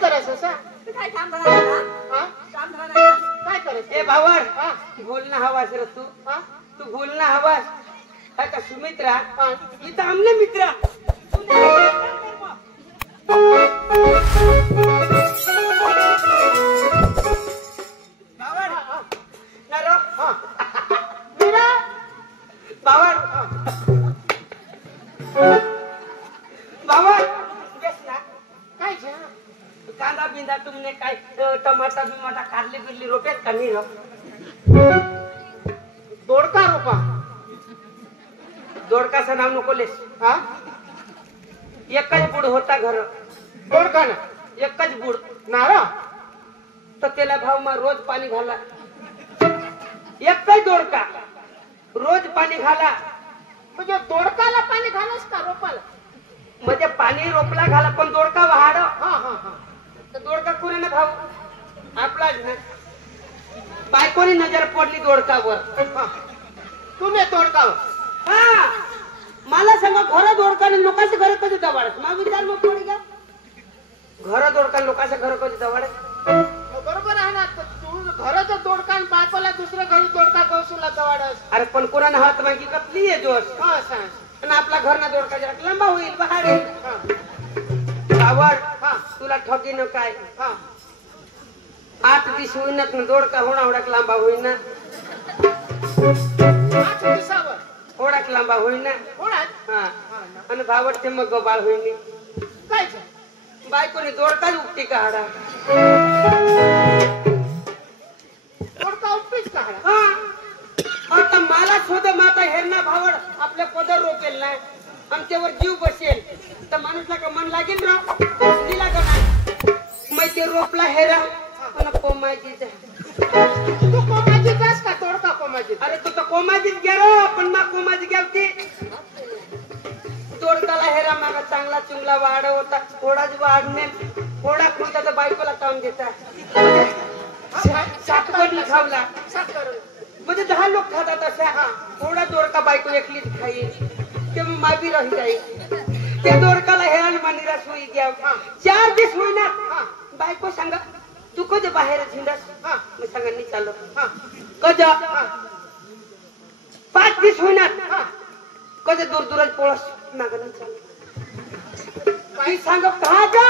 करस असा काय काम धरा हा काम धरा काय करस ए भावड हा बोलना हवास रे तू हा तू बोलना हवास काय का सुमित्रा हा इथं आमले मित्र नरो हा मीरा भावड भावड बेस ना काय छे कांदा बिंदा तुमने काय टमाटा बिमाटा कारली बिरली रोपेत का नाही रो दोडका रोपा दोडकाचं नाव नको लेस हा एकच बुड होता घर दोडका ना एकच बुड नारा तर त्याला भाव मग रोज पाणी घाला एकच दोडका रोज पाणी घाला म्हणजे दोडकाला पाणी घालस का रोपाला म्हणजे पाणी रोपला घाला पण दोडका वाढ हा हा हा तर दोडका कोणी ना भाऊ आपलाच ना बायकोनी नजर पडली दोडकावर हा तुम्ही दोडका हा मला सांगा घर दोडकाने लोकांचे घर कधी दवाडत मग विचार मग पडी का घर दोडका लोकांचे घर कधी दवाडत बरोबर आहे ना तू घराचं दोडका आणि बायकोला दुसऱ्या घरी दोडका कौशला दवाडस अरे पण कोणाने हात मागी कसली आहे जोश हा सांग आणि आपला घर ना दोडका जरा लंबा होईल बाहेर येईल हा आवड हा तुला ठगी न काय हा 8 दिवस होईनात ना दोडका होणा होडाक लांबा होईना 8 दिवसावर होडाक लांबा होईना होणार हा आणि भावट ते मग गबाळ होईनी काय छे बायकोने दोडकाच उपटी काढा दोडका उपटीच का हा आता मला शोध माता हेरणा भावड आपल्या पदर रोपेल नाही आणि त्यावर जीव बसेल तर माणूसला का मन लागेल राव दिला का नाही मग ते रोपला हेरा आणि कोमाची तू कोमाची जास का दोडका कोमाची अरे तू तर कोमाचीच गेलो पण मग कोमाची गेलती दोडकाला हेरा मागा चांगला चुंगला वाढ होता थोडाच वाढणे थोडा खुलता तर बायकोला काम देता सातवडला खावला साखर म्हणजे 10 लोक खातात अशा थोडा दोडका बायको एकलीच खाईल ते मग माबी राही जाईल त्या दोडकाला हेरान मानिरा सोयी घ्या 4 दिवस होईना बायको सांगा तू कधी बाहेर झिंडस मी सांगा चाललो कधी 5 दिवस होईना कधी दूर दूरच पोळस मागणं चालू ती सांग का जा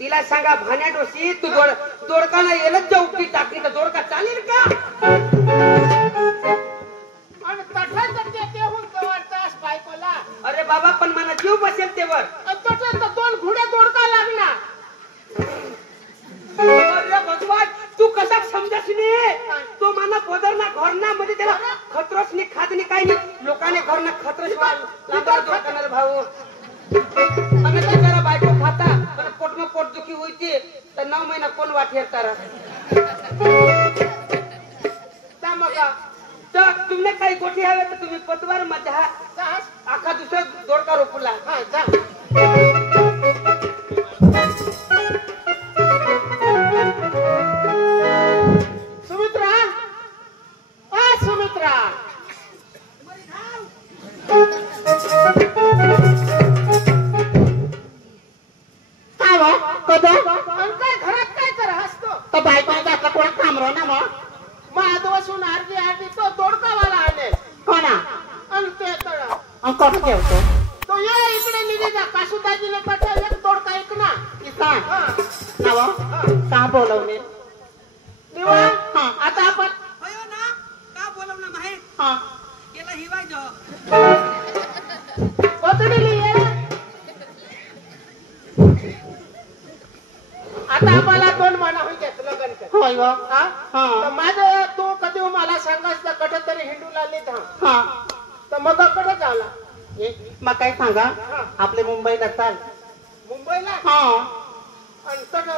तिला सांगा भाण्या डोशी तू दोडकाला येलच जाऊ की टाकली तर दोडका चालेल का आणि तठाचं ते होऊन कवरतास बायकोला अरे बाबा पण मला जीव बसेल तेवर तठाचं 2 घोडे दोडका लागणार अरे भगवान तू कसा समजस नाही तो मला पदरना घरना मध्ये त्याला खतरस नाही खात नाही काही नाही लोकांनी घरना खतरस लांबा दोडकाणार भाऊ आणि जरा बायको खाता पण पोटमा पोट दुखी होईची तर 9 महिना कोण वाटेर तारा तर तुमने काही गोठी हवे तर तुम्ही पतवार मध्ये आखा दुसरा दोडका रोपला सुमित्रा सुमित्रा काय वा कदा काय घरात काय कर हसतो तो बायकोचा आपला कोण थांबरो ना मग आजपासून अर्धी तो दोडकावाला आणेल कोणा आणि ते तळ कोण ठेवतो तो ये इकडे निघे जा काशुदाजीने पाठव एक दोडका ऐक ना किसा नाव का बोलवणे निवा आता आपण होय ना का बोलवलं माहित हा केला हिवायचो कोथडीली ये आता आम्हाला 2 महिना होईल लग्न कर होय वा तर माझं तू कधी मला सांगास तर कट तरी हिंदू लागली तर मग कडे जावला मग काय सांगा आपले मुंबईला चाल मुंबईला हा आणि तर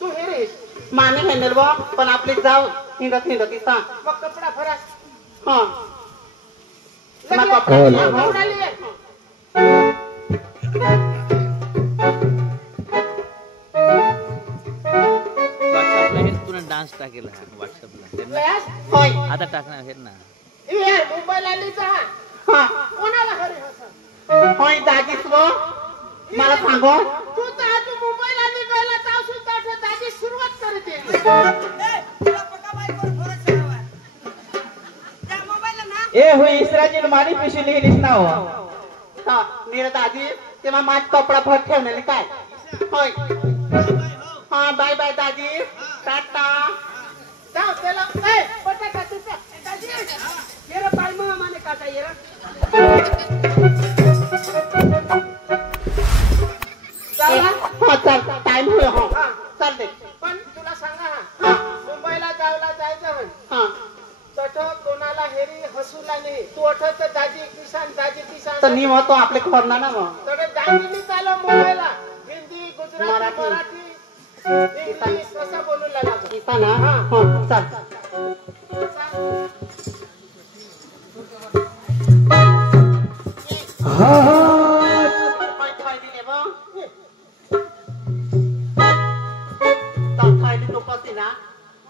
तू हे रे माने हेनेल बा पण आपली जाव हिंडत सांग मग कपडा फरास हा लगेच कपडा कपडाली ये. व्हॉट्सअपला हे तुला डान्स टाकेल व्हॉट्सअपला लयास? होय आता टाकणार आहेत ना ये मुंबईला आली जा हा कोणाला घरी हसा होय दाजीच व मला सांगो तू तर आज मुंबईला आली तुला पक्का बाईकवर फरक सरावा. त्या मोबाईलला ना ए होई इसराजी मारी पिशवी लिहिलीस ना हो हा नीरद आधी तेव्हा माझ कपडा भर ठेवलेले काय होय हा बाय बाय दादी टाटा जाऊ त्याला ए, बटाटा तुझा. ए, दाजी. ये रे बाई मग माने काटा ये रे. चला. हा चाल टाइम होय हो हा. चालते पण तुला सांगा हा मुंबईला जायचं म्हण हा तठ कोणाला हेरी हसूला नाही तू अठत दाजी किसान तर मी होतो आपले करणार ना मग थोडे दांडीनी चालव मुंबईला हिंदी गुजराती मराठी. मराठी इंग्लिश कसं बोलू लागला किसा ना हो चाल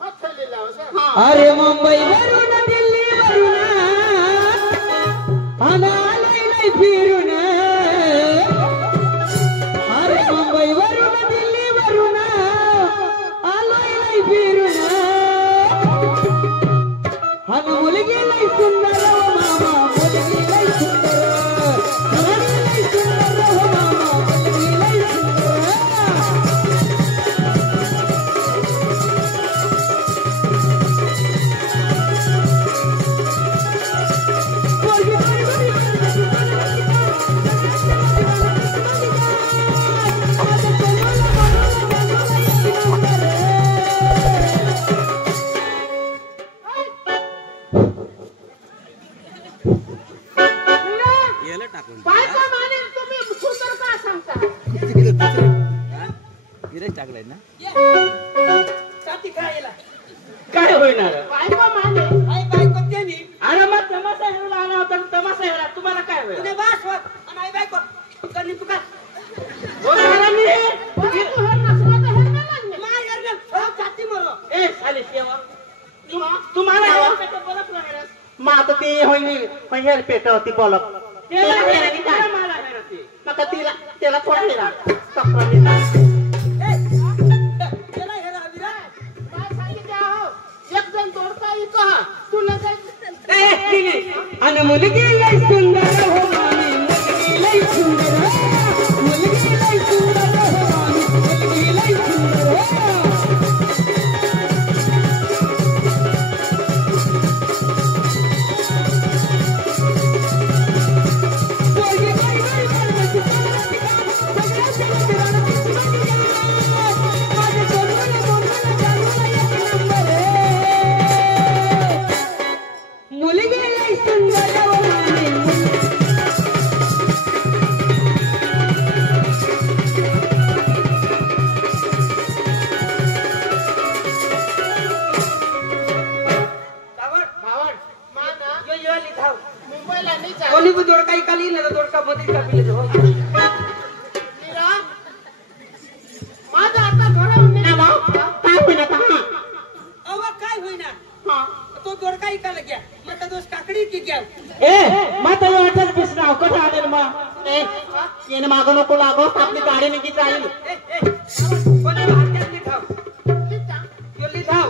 मग थैलीला असं अरे मुंबई वरून दिल्ली वरून आलाय फिरून अरे मुंबई वरून दिल्ली वरून आलाय फिरून हन मुलगी लय सुंदर हो मामा मुलगी लय सुंदर मुलगी लय सुंदर हो मामा मुलगी लय सुंदर याला टाकून बायको मानेल तुम्ही सुंदर का सांगता गिरेश टाकलाय ना काय होणार बायको मानेल अरे मग तमाशा हेरला आला होता तमाशा हेरला तुम्हाला काय होईल होणार मी बरं, तू हेर नसला तर हेर नाही लागले. ए साली सेवा तुम्हाला बोलत नाही मग आता ती होईल हेर पेट होती बोलत मग तिला त्याला थोडा हेरा काय सांगितलं आहो? एक जण तोडता येतो हा तू नका आणि मुलगी लय सुंदर हो मामी मुलगी लय सुंदर मुलगी लय सुंदर हो मामी मुलगी लय सुंदर मुलगी लय सुंदर हो मामी भावड मा ना मुंबईला नाही जा कोणी पण दोडका इकाली ना दोडका मध्ये कापले हो मीरा, माझं आता घराहून निघालं. काय होईल आता अवा काय होईना तो दोडका इकायला घ्या मग तो दोष काकडी की घ्या ए मग तर वाटत बस नाव कसं आलं मग ए येणे मागं नको लागो आपली गाडी निघी जाईल कोणी हातात लिठाव नीट जा. यो लिठाव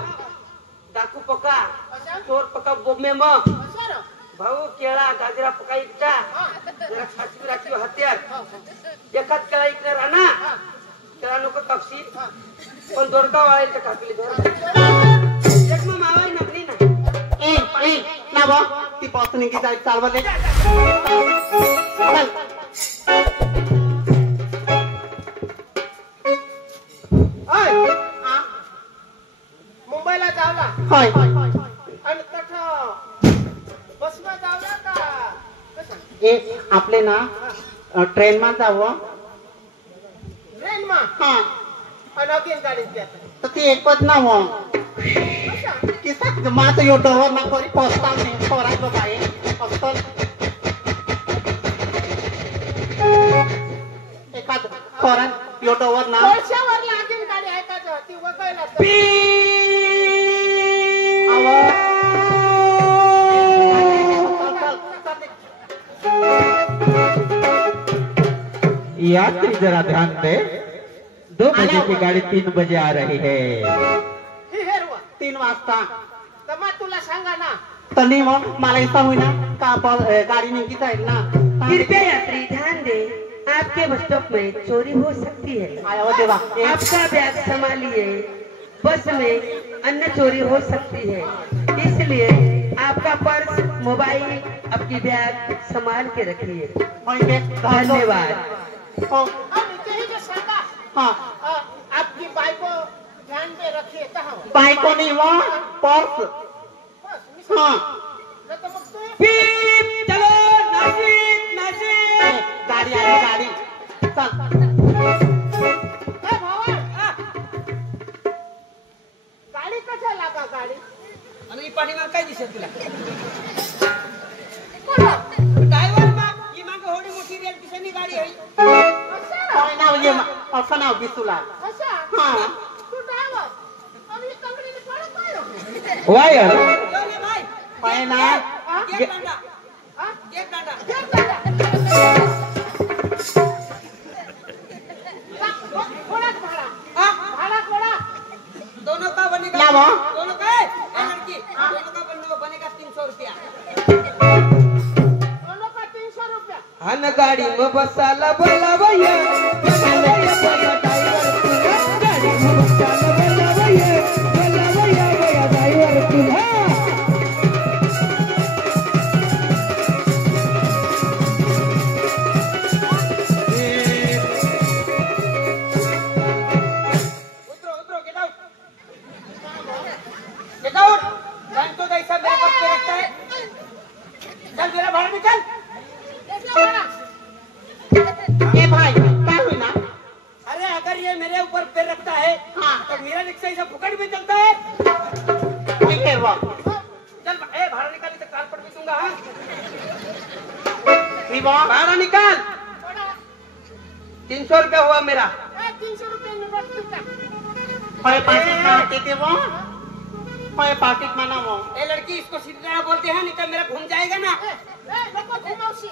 डाकू पका अशा? चोर पका बोमे मग अशा रे. भाऊ केळा गाजरा पका इकटा जरा साचवी राखी हत्यार एकाच केळा इकडे राहणार केळा नको कापशी पण दोडका वाळायचं कापली एक मग मावाई नकली ना ए ए ना बा ती बस निघी जाईल चालवा दे चल ओय, मुंबईला जावला होय आणि तठ बसमा जावला का कशा ए आपले ना ट्रेन मा जावं ट्रेन मा हा आणि अगेन गाडीत द्या तर ती एकच ना हो कशा किसा माझं एवढं ना कोणी पोचता नाही पोरायचं काय फक्त एखाद खोरात एवढं ना पैशावर लागेल गाडी ऐकायचं ती वगळला यात्री जरा ध्यान दे 2 बजे की गाड़ी 3 बजे आ रही है ही हेरवा 3 वाजता तर मग तुला सांगा ना तर नाही मग मला इथं होईना का गाडी नेमकी जाईल ना कृपया यात्री ध्यान दे आपके बस स्टॉप में चोरी हो सकती है आया हो देवा आपका बैग संभालिए बस में अन्य चोरी हो सकती है इसलिए आपका पर्स मोबाइल आपकी बैग संभाल के रखिए धन्यवाद और नीचे ही जो सांगा हाँ आपकी बाइक को ध्यान में रखिए कहाँ हो? बाइक को नहीं वो पर्स बस, मिसळ. हाँ नाही तर मग तू पीप, चलो नाशिक नाशिक गाडी आली गाडी चल ए भावा गाडी कशा लागा गाडी आणि पाठीमाग काय दिसत तुला कोणा? ड्रायव्हर माग ही माग होडी मोठी रेल दिसणी गाडी आहे कशा? काय नाव ये असं नाव बी तुला कशा? हा तू driver. आणि ही कंपनीने पळत काय हो? वायर काय ना हा? एक दांडा हा? एक दांडा घेऊन जा, जा. कोणाच भाडा? हा भाडा कोणा? दोनों का बनेगा क्या वो? दोनों का है ए लड़की दोनों का बनेगा 300 रुपया दोनों का 300 रुपया. हन गाडी म बसाला बोलावया बोलावया बोला ड्रायव्हर तुला गाडी म बसाला बोलावया बोलावया बोला ड्रायव्हर तुला उतरो उतरो गेट आउट जानतो कैसा मेरे पास पे रखता है चल मेरा भाड़ा निकल घेतला भाडा. ए भाई काय होईना अरे अगर ये मेरे ऊपर पैर रखता है हाँ तो मेरा रिक्शा ऐसा फुकट में चलता है ठीक है वो चल ए भाड़ा निकाल तो काल पर भी दूंगा हाँ विवा भाड़ा निकाल कोणा? 300 रुपया हुआ मेरा 300 रुपये नोट तुझा. होय पाकिट मारते ते वो होय पाकिट माना वो ए लड़की इसको सीधी तरह बोलते हैं नहीं तो मेरा घूम जाएगा ना नको घुमावशी.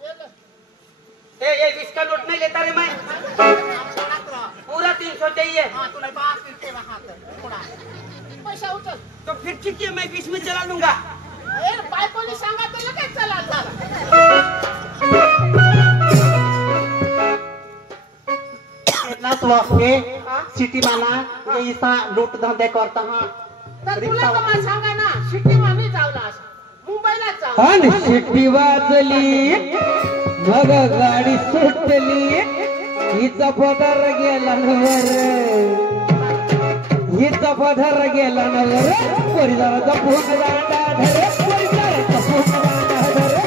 ये ले. ए 20 का नोट नहीं लेता रे मैं पूरा 300 चाहिए तुला बास इथे हात कोणा? पैसा उचल. तो फिर ठीक है मैं 20 में चला लूंगा ए बायकोनी सांगा तर लगेच चला झाला. ना तो ये सिटी माना ये इसा लूट धंदे करता हां तर तुला तर मला सांगा ना सिटी मध्ये जावला असं मुंबईला जाऊ. आणि शिट्टी वाजली मग गाडी सुटली हिचा पदर गेला नवर हिचा पदर गेला नवर परिवाराचा भूक दांडा धरे परिवाराचा भूक दांडा धरे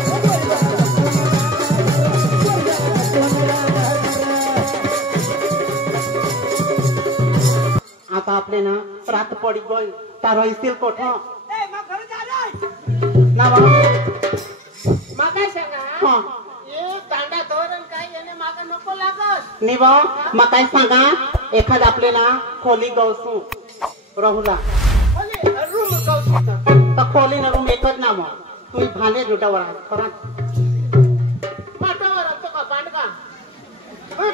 आता आपले ना रात पडी गई तारो इसिल कोठ ए मग घर जा रे ना बाबा मग काय सांगा हां ये दांडा धोरण काय याने मागा नको लागस. निवा मग काय सांगा एखाद आपले ना खोली गवसू राहुला खोली रूम कौशिक. तर खोली ना रूम एकच ना मग तू भाले लुटावर खरा माठावर असतो का बांडगा?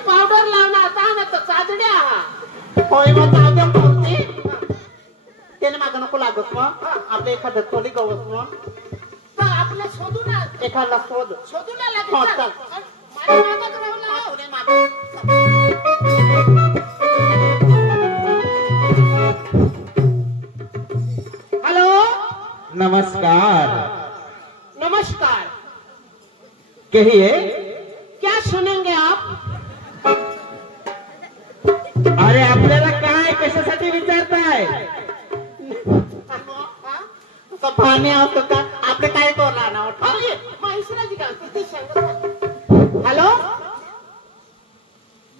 पावडर लावणार आता ना तर चादड्या हा. होय मग जाऊ द्या पावती त्याने मागं नको लागत मग आपलं एखादं खोली गवस मग तर आपलं शोधू ना एखादा शोध शोधू ना हो, लागेल. चल. माझ्या मागच राहुला. हॅलो नमस्कार नमस्कार. कहिए क्या सुनेंगे आप? अरे आपल्याला काय कशासाठी विचारताय तर पाणी असतं का आपलं काय करणार ना अरे माहिसराजी का किती सांगत. हॅलो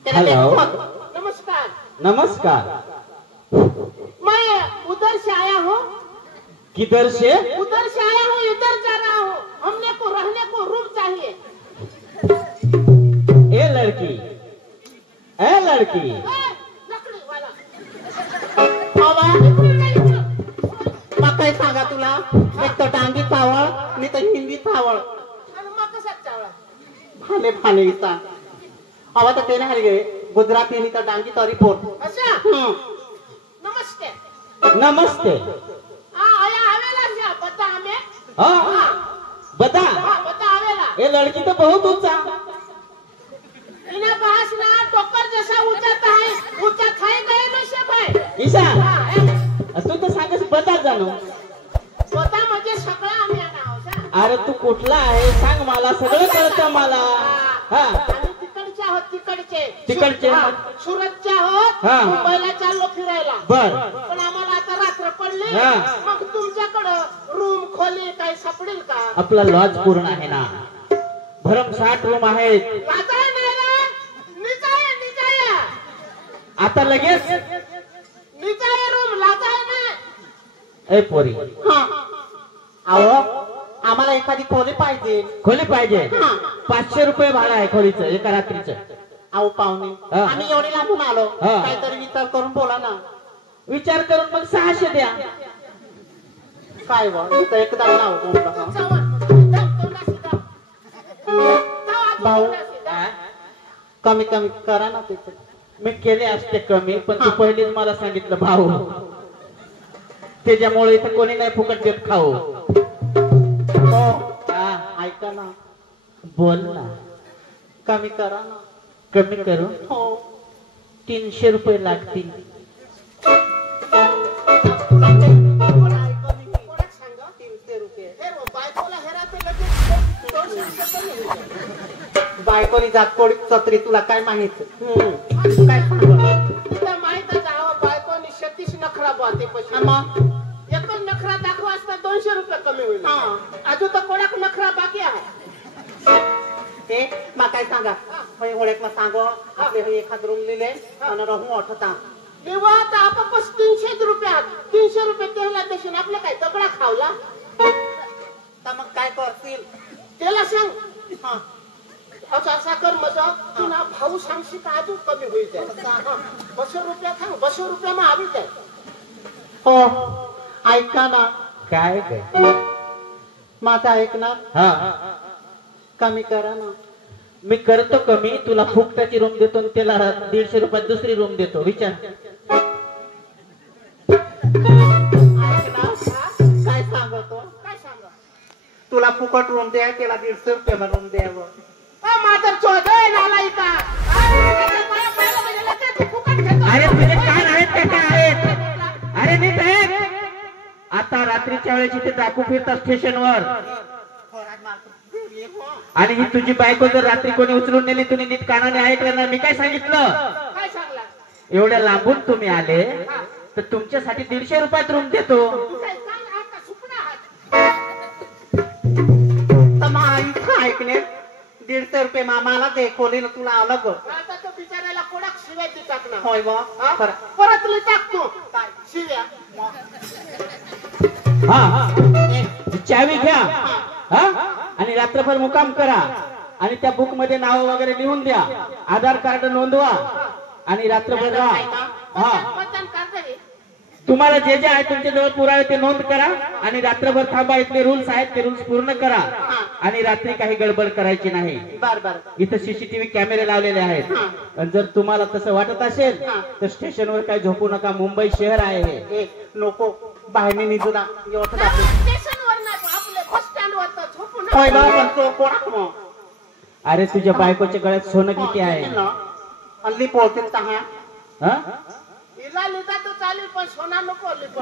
हेलो नमस्कार. नमस्कार मैं उधर से आया हूँ. किधर से उधर से आया हूँ इधर जा रहा हूँ. हमने को रहने को रूम चाहिए. ए लड़की ए लड़की लकड़ी वाला. बाबा इकडे नाही, इकडे. मग काय सांगा तुला एक तर डांगी चावळ नाही तर हिंदी चावळ आणि मग कशात चावला? भाले भाले इसा आवा तर ते नाही गे गुजराती तर डांगी तरी बोल. अच्छा हं. नमस्ते नमस्ते. आया आवेला છે બધા અમે हाँ बता. હા બધા આવેલા ये लड़की तो बहुत ऊंचा. એના પાસ ના ટોકર જસા ઊંચા થાય ઊંચા થઈ ગયેલો છે ભાઈ. ईशा હા એમ तू तर सांगस बता जाणू. स्वतः म्हणजे सगळं आम्ही नाव છે. अरे तू कुठला आहे सांग मला, सगळं कळतं मला. हा आम्ही तिकडचे आहोत तिकडचे तिकडचे? हा, सुरतचे आहोत हा. मुंबईला चाललो फिरायला. बर. पण आम्हाला आता रात्र पडली हा. मग तुमच्याकडं रूम खोली काही सापडेल का? आपला लॉज पूर्ण आहे ना, भरमसाठ रूम आहेत. लाजाय नाही रे निजाय निजाय आता लगेच निजाय रूम लाजाय नाही. ए पोरी हा. अहो आम्हाला एखादी खोली पाहिजे. खोली पाहिजे. हा. 500 रुपये भाडं आहे खोलीचं एका रात्रीचं. अहो पाहुणे हा. आम्ही एवढी लांबून आलो, हा. काहीतरी विचार करून बोला ना. विचार करून मग 600 द्या. काय व इथं एकदम नाव बोललं. जाऊ तोंडा सीधा भाऊ. हा? कमी कमी करा ना तिथे. मी केले असते कमी, पण तू पहिलीच मला सांगितलं भाऊ, त्याच्यामुळे इथं कोणी नाही फुकट देत खाऊ. हो हा, ऐका ना, बोल ना. कमी करा ना. कमी करू. हो 300 रुपये लागतील. कोणाक सांगा 300 रुपये. हे रो, बायकोला हेराते लगेच 200 रुपये कमी होईल. बायकोनी जात कोडी चत्री तुला काय माहित. काय तिला माहितच आहे बायकोनी 36 नखरा बाते पैसे मग एकच नखरा दाखवा असता 200 रुपये कमी होईल. हा. अजून तर कोणाक नखरा बाकी आहे. ते मग काय सांगा होय ओळखला सांगो आपले हे एखाद रूम लिहिले आणि राहू वाटता. निवांत आपापस 300 रुपयात 300 रुपये त्याला देशील आपल्या काय दगडा खावला. तर मग काय करतील. त्याला सांग हा. असा कर मजा तुला भाऊ सांगशी का अजून कमी होईल जाईल. 200 रुपया सांग 200 रुपया मग आवी जाईल. हो ऐका ना, काय काय? माझा ऐकणार हा, कमी करा ना. मी करतो कमी. तुला फुकटाची रूम देतो आणि त्याला 150 रुपयात दुसरी रूम देतो. विचार. ऐकणार काय सांगतो. काय सांगा तुला फुकट रूम द्या, त्याला 150 रुपये म्हणून द्यावं. माझं चोदय नाला इथं अरे तुझे कान आहेत का काय आहेत? अरे नीट आहे. आता रात्रीच्या वेळेस इथे डाकू फिरतात स्टेशनवर, आणि ही तुझी बायको जर रात्री कोणी उचलून नेली, तुम्ही नीट कानाने ऐकलं ना मी काय सांगितलं. काय सांगला एवढ्या लांबून तुम्ही आले तर तुमच्यासाठी 150 रुपयात रूम देतो. काय सांग आता सुपना आहात. तर मग इथं ऐकले 150 रुपये मामाला दे, खोलीला तुला अलग. आता तो बिचारायला कोणाक शिव्याची टाकणार. होय बा हा? खरं. परत मी टाकतो काय शिव्या. हा, चावी घ्या. हा, आणि रात्रभर मुकाम करा आणि त्या बुक मध्ये नाव वगैरे लिहून द्या, आधार कार्ड नोंदवा आणि रात्रभर राहा. हा, मतदान करता हे. तुम्हाला जे जे आहे तुमच्या जवळ पुरावे ते नोंद करा आणि रात्रभर थांबा. इथले रूल्स आहेत ते रूल्स पूर्ण करा आणि रात्री काही गडबड करायची नाही. बर बर. इथं सीसीटीव्ही कॅमेरे लावलेले आहेत. आणि जर तुम्हाला तसं वाटत असेल तर स्टेशनवर काही झोपू नका. मुंबई शहर आहे हे. ए नको बाहेर निघू ना. एवढं दाखव. स्टेशनवर नाही आपले बस स्टँड वर तर झोपू नका. होय बा पण तो कोणाक मग अरे तुझ्या बायकोच्या गळ्यात सोनं किती आहे? हल्ली पोहतील का हा. हा? हिला लिहिता तर चालेल पण सोना नको लिहितो.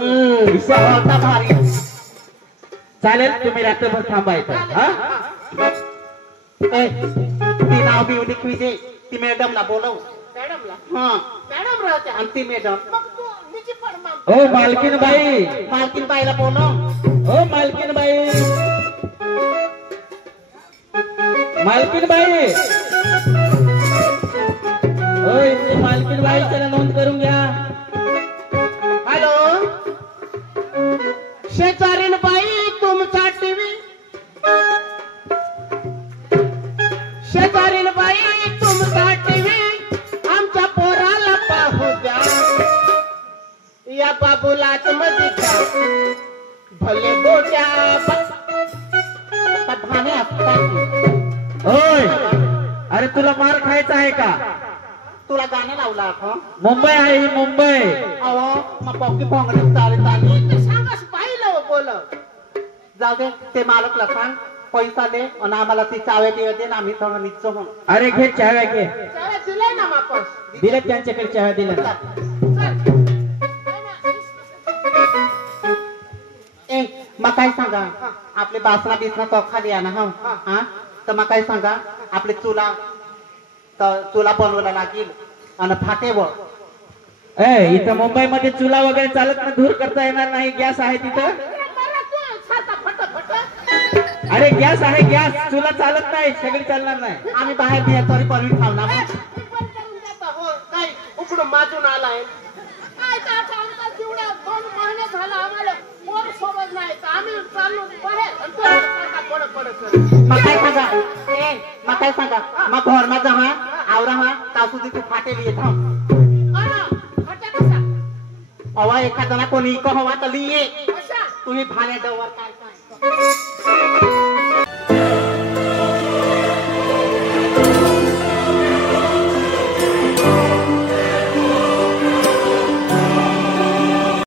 होता भारी. चालेल, तुम्ही रात्रभर थांबायचं. हा, ए, ती नाव बी लिखवी दे. ती मॅडमला बोलव. मॅडमला हा मॅडम राहते. आणि ती मॅडम मग तू निजी पण मान. ओ मालकीन बाई, मालकीन बाईला बोलव. ओ मालकीन बाई, मालकीन बाई, ओ इथे मालकीन बाई त्याला नोंद करून घ्या. हॅलो शेजारीन बाई तुमचा टीव्ही. शेजारीन बाई तुमचा टीव्ही आमच्या पोराला पाहू द्या. या बाबूलाच मध्ये भले गोट्या भाने असतात. ओय, अरे तुला मार खायचा आहे का? तुला गाणं लावलं आपण मुंबई आहे ही मुंबई. अहो मग पॉकी पोंगडे चालत आली ते सांगास पाहिलं बोल जाऊ दे ते मालकला सांग पैसा दे आणि आम्हाला ती चाव्या बिव्या दे ना आम्ही सगळं निघतो म्हणून. अरे घे चाव्या घे. त्याला दिलंय ना वापस दिले त्यांच्याकडे चाव्या दिल्या ना. ए मग काय सांगा आपले बासना बिसना तो खाली आहे ना हा तर मग काय सांगा आपले चुला तर चुला बनवायला लागेल आणि फाटेवर ए इथं मुंबईमध्ये चुला वगैरे चालत ना, धूर करता येणार नाही. गॅस आहे तिथं. अरे गॅस आहे गॅस. चुला चालत नाही, सगळी चालणार नाही. आम्ही बाहेर बिया तरी परवी खावणार हो काय उकडून माजून आलाय काय का आता आमचा जेवढा 2 महिने झाला आम्हाला कोण सोबत नाही तर आम्ही चाललो बाहेर आणि तो सारखा पडत मग काय सांगा ए मग काय सांगा मग घरमा जमा आवरा हा तासुदी तू फाटेल येत अवा एखादा कोणी इको हवा तर लिये कशा तुम्ही भाण्या डवर